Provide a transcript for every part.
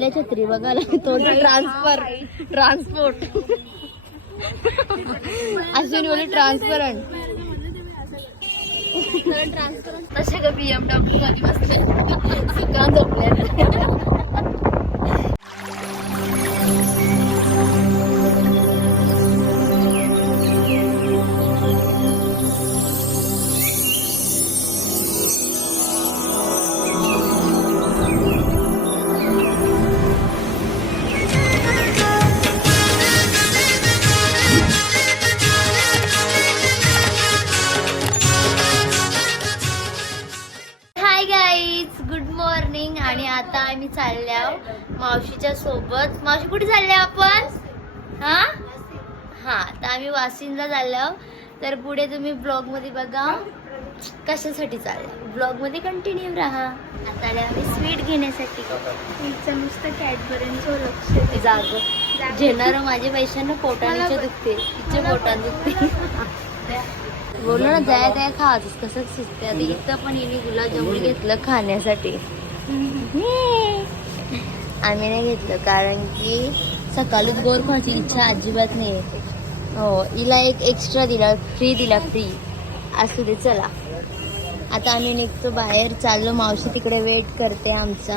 आल्या छत्री बघायला. तो ट्रान्सफर ट्रान्सपोर्ट अश्विनी बोलली ट्रान्सपरंट तसे का बीएमडब्ल्यू मध्ये बसले. मावशीच्या सोबत मावशी कुठे चालल्या आपण? हा? हा तर आम्ही वाशिंदला चाललो तर पुढे तुम्ही ब्लॉगमध्ये बघा. कशासाठी चालल्या? ब्लॉगमध्ये कंटिन्यू राहा. आता आम्ही स्वीट घेण्यासाठी. तिचं नुसतं कॅडबऱ्यांचं लक्ष जाग. झेलणार माझे पैशांना पोटाने दुखते. तिचे पोटात दुखते. बोललो ना जाया त्या खाच कसं सुचते आता इथं पण हिने गुलाबजामुन घेतलं खाण्यासाठी. आम्ही नाही घेतलं कारण की सकाळीच गोर खायची इच्छा अजिबात नाही आहे. हो हिला एक एक्स्ट्रा दिला फ्री दिला फ्री असू दे चला आता आम्ही निघतो बाहेर चाललो मावशी तिकडे वेट करते आमचा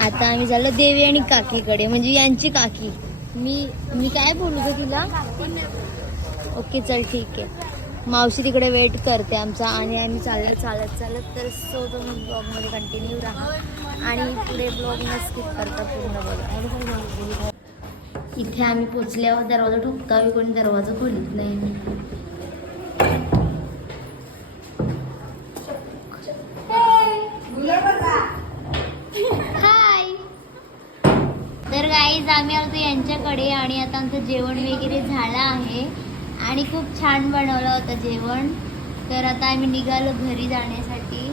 आता आम्ही चाललो देवी आणि काकीकडे म्हणजे यांची काकी मी मी काय बोलू गं तिला ओके चल ठीक आहे मावशी तिकडे वेट करते आमचा आणि आम्ही चालत चालत चालत तर सो तुम्ही ब्लॉगमध्ये कंटिन्यू राहा आणि पुढे ब्लॉग न स्किप करता पूर्ण बघा इथे आम्ही पोचल्यावर दरवाजा ठोकतावी कोणी दरवाजा खोलीत नाही. हाय तर गाईज आम्ही आलो यांच्याकडे आणि आता आमचं जेवण वगैरे झालं आहे. आणि खूप छान बनवलं होतं जेवण. तर आता आम्ही निघालो घरी जाण्यासाठी.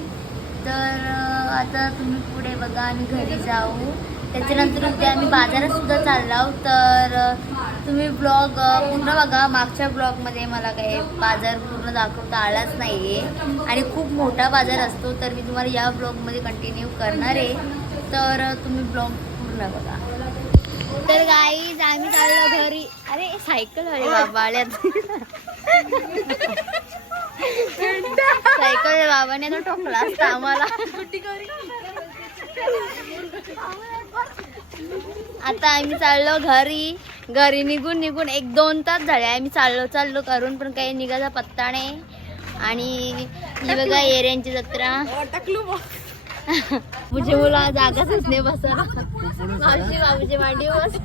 तर आता तुम्ही पुढे बघा आम्ही घरी जाऊ. त्याच्यानंतर उद्या आम्ही बाजारात सुद्धा चाललो तर तुम्ही ब्लॉग पूर्ण बघा. मागच्या ब्लॉगमध्ये मला काही बाजार पूर्ण दाखवता आलाच नाही आहे आणि खूप मोठा बाजार असतो तर मी तुम्हाला या ब्लॉगमध्ये कंटिन्यू करणार आहे. तर तुम्ही ब्लॉग पूर्ण बघा. तर गाईज आम्ही चाललो घरी. अरे सायकल वाले बाबा आल्यात. सायकल बाबाने तो टोकला असता आम्हाला. आता आम्ही चाललो घरी. घरी निघून निघून एक दोन तास झाले. आम्ही चाललो चाललो करून पण काही निघायचा पत्ता नाही. आणि बघा एरियांची जत्रा. मुझे मुला जागाच नाही बसा मावशी बाबूची मांडी बस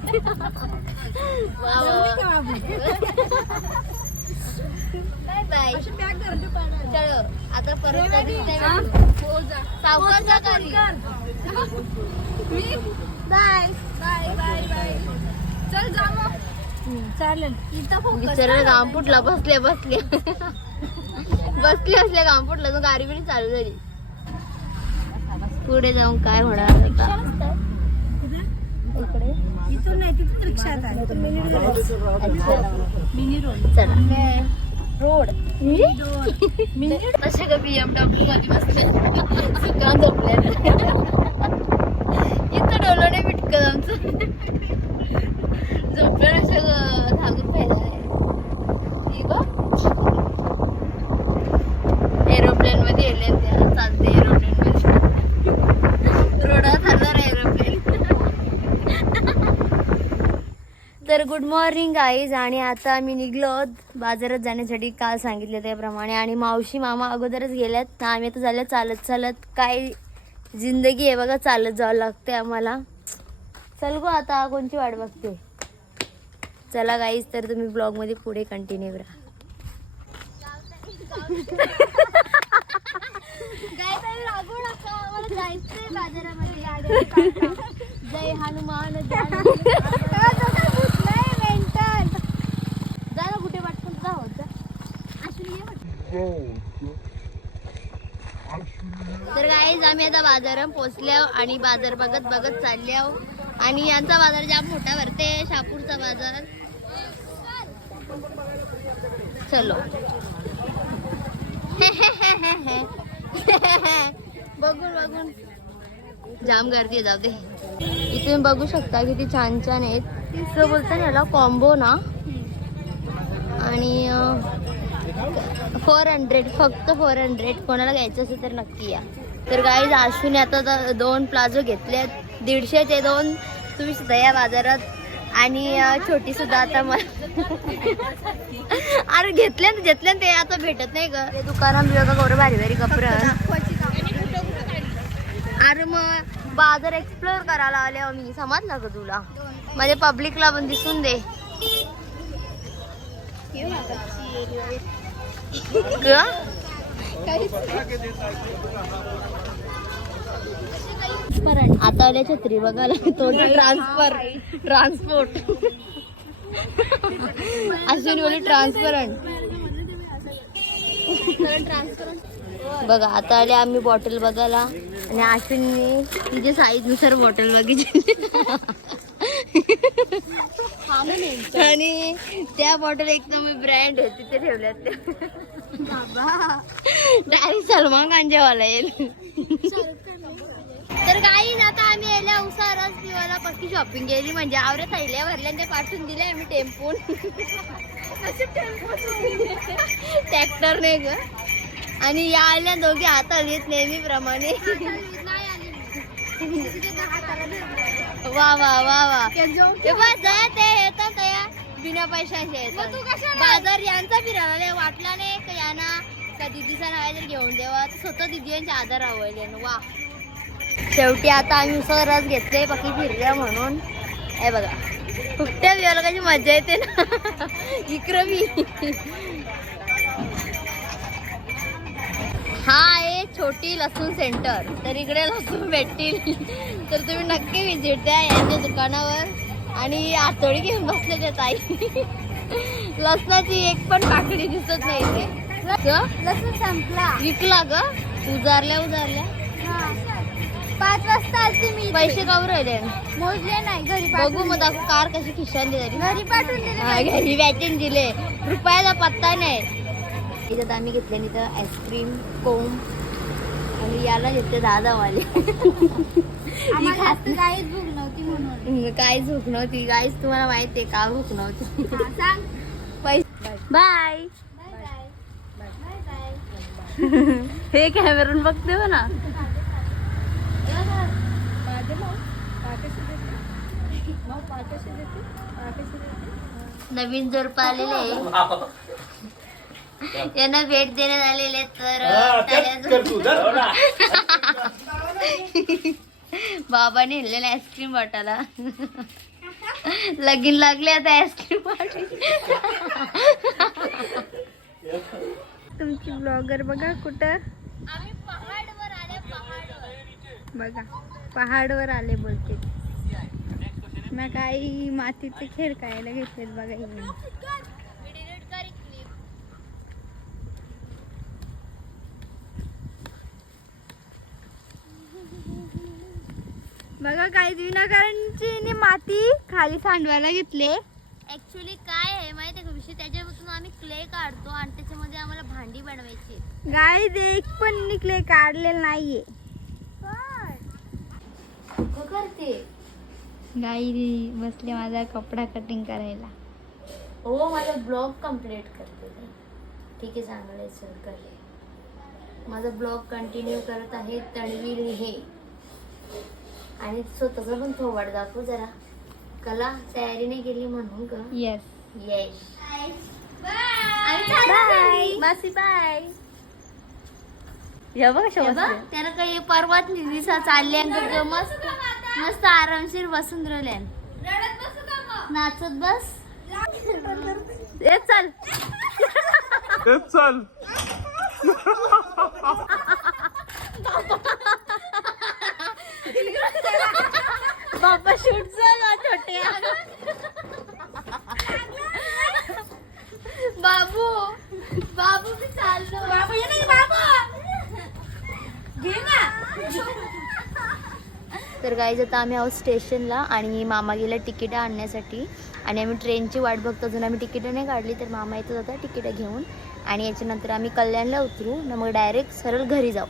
बाय बाय. चलो आता परत कधीच नाही भेटू. सावकाश जा घरी. बाय. Bye bye bye. चल जा मग. चालेल. इथं फोकस बिचारा गाम फुटला बसल्या बसल्या बसली असल्या गाम फुटला तो गाडी बिडी चालू झाली. पुढे जाऊन काय होणार आता? इकडे. इथून नाही तिथून रिक्षात आहे. Mini road. Mini road. चला. रोड. तशा का बीएमडब्ल्यू मध्ये बसले सुका झोपल्या इथं डोलं नाही मिटकत आमचं झोपलं असं धागून पाहिजे ही बघ एरोप्लेन मध्ये येले त्या चालते एरोप्लेन मध्ये रोडावर चालणार एरोप्लेन तर गुड मॉर्निंग आईज आणि आता आम्ही निघलो. बाजारात जाण्यासाठी काल सांगितलं त्याप्रमाणे. आणि मावशी मामा अगोदरच गेल्यात. ना आम्ही आता झालं चालत चालत. काय जिंदगी आहे बघा चालत जावं लागते आम्हाला. चल गो आता कोणची वाट बघते चला गाईज तर तुम्ही ब्लॉगमध्ये पुढे कंटिन्यू राहा जय हनुमान मेंटल जा ना कुठे वाटतं जा हो जा तर गाईज आम्ही आता बाजारात पोचल्या आणि बाजार बघत बघत चालले आहो आणि यांचा बाजार जाम मोठा भरते शापूरचा बाजार. चलो. बघून बघून. जाम गर्दी आहे, जाऊ दे. इथे बघू शकता किती छान छान आहेत. तो ना याला कॉम्बो ना. आणि फोर हंड्रेड फक्त फोर हंड्रेड. कोणाला घ्यायचं असेल तर नक्की या. तर गाईज आशूने आता दोन प्लाझो घेतले दीडशे दीडशेचे दोन. तुम्ही सुद्धा या बाजारात. आणि छोटी सुद्धा आता मला अरे घेतले ना घेतले ना ते आता भेटत नाही ग. दुकानात बघा गौरव भारी भारी कपडे अरे मग बाजार एक्सप्लोर करायला आले मी समजलं ग तुला? म्हणजे पब्लिकला पण दिसून दे. ग? आता आल्या छत्री बघायला. तो ट्रान्सफर ट्रान्सपोर्ट अजून बोली ट्रान्सपरंट बघा आता आले आम्ही बॉटल बघायला. आणि अश्विनने तिच्या साईजनुसार बॉटल बघितली. आणि त्या बॉटल एकदम ब्रँड होती ते ठेवल्यात डायरेक्ट सलमान खानच्या वाला येईल. तर काही आता आम्ही यायला उसारच पिवायला पक्की शॉपिंग केली. म्हणजे आवरे थैल्या भरल्या ते पाठवून दिले आम्ही टेम्पोन. ट्रॅक्टरने ग. आणि या आल्या दोघी हात आलीत नेहमीप्रमाणे. वा वा वा वा. बस बिना पैशांचे येतात बाजार यांचा फिरायला वाटला नाही का यांना का दिदीचा नाव जर घेऊन देवा तर स्वतः दिदी यांच्या आधार आवडले वा. शेवटी आता आम्ही उसळ रस घेतले बाकी फिरल्या म्हणून. हे बघा फुकट्या बिवाला कशी मजा येते ना. इकडं मी हा आहे छोटी लसूण सेंटर तर इकडे लसूण भेटतील. तर तुम्ही नक्की विजिट द्या यांच्या दुकानावर. आणि आतोडी घेऊन बसले त्या ताई. लसणाची एक पण काकडी दिसत नाही ग? लसूण संपला. विकला ग? उजारल्या उजारल्या. पाच वाजता आलती मी पैसे कावर राहिले? मोजले नाही घरी बघू मग दाखव कार कशी खिशान दिली घरी पाठवून दिले घरी वॅटिंग दिले. रुपयाचा पत्ता नाही. त्याच्यात आम्ही घेतले तिथं आईस्क्रीम कोम आणि याला घेतले दादावाले. आम्हाला जास्त काहीच भूक नव्हती म्हणून काय झोप नव्हती. गाईच तुम्हाला माहीत आहे का? भूक नव्हती. Bye bye bye bye bye हे कॅमेरून बघते हो ना. नवीन जोडपं आलेले आहे. यांना भेट देण्यात आलेले तर बाबाने नेलेलं आईस्क्रीम वाटायला. लगीन लागले आता आईस्क्रीम वाटी. तुमची ब्लॉगर बघा कुठं? आम्ही पहाडवर आले पहाडवर. बघा पहाडवर आले बोलते ना काही मातीचे खेळ खायला घेतलेत बघा बघा काही विनाकारणची माती खाली सांडवायला घेतले. ऍक्च्युली काय आहे माहिती आहे का विषय? त्याच्यापासून आम्ही क्ले काढतो आणि त्याच्यामध्ये आम्हाला भांडी बनवायची. गाय एक पण निकले काढलेलं नाहीये. करते? गाई बसले माझा कपडा कटिंग करायला. हो माझा ब्लॉग कंप्लीट करते. ठीक आहे चांगलं आहे सर करते माझा ब्लॉग कंटिन्यू करत आहे तणवीर हे. आणि स्वतःचा पण थोबाड दाखव जरा. कला तयारी नाही केली म्हणून ग. येस येस बाय मासी बाय हे बघ त्याला काही परवात दिवसा चालले मस्त मस्त आरामशीर बसून राहिले नाचत बस. ए चल. चल. बाबा शूट झाला छोट्या बाबू बाबू मी चाललो. बाबू ये नाही बाबू. घे ना. तर गाईज आता आम्ही आहोत स्टेशनला आणि मामा गेला तिकीटं आणण्यासाठी. आणि आम्ही ट्रेनची वाट बघतो अजून आम्ही तिकीटं नाही काढली तर मामा येतो आता तिकीटं घेऊन. आणि याच्यानंतर आम्ही कल्याणला उतरू. ना मग डायरेक्ट सरळ घरी जाऊ.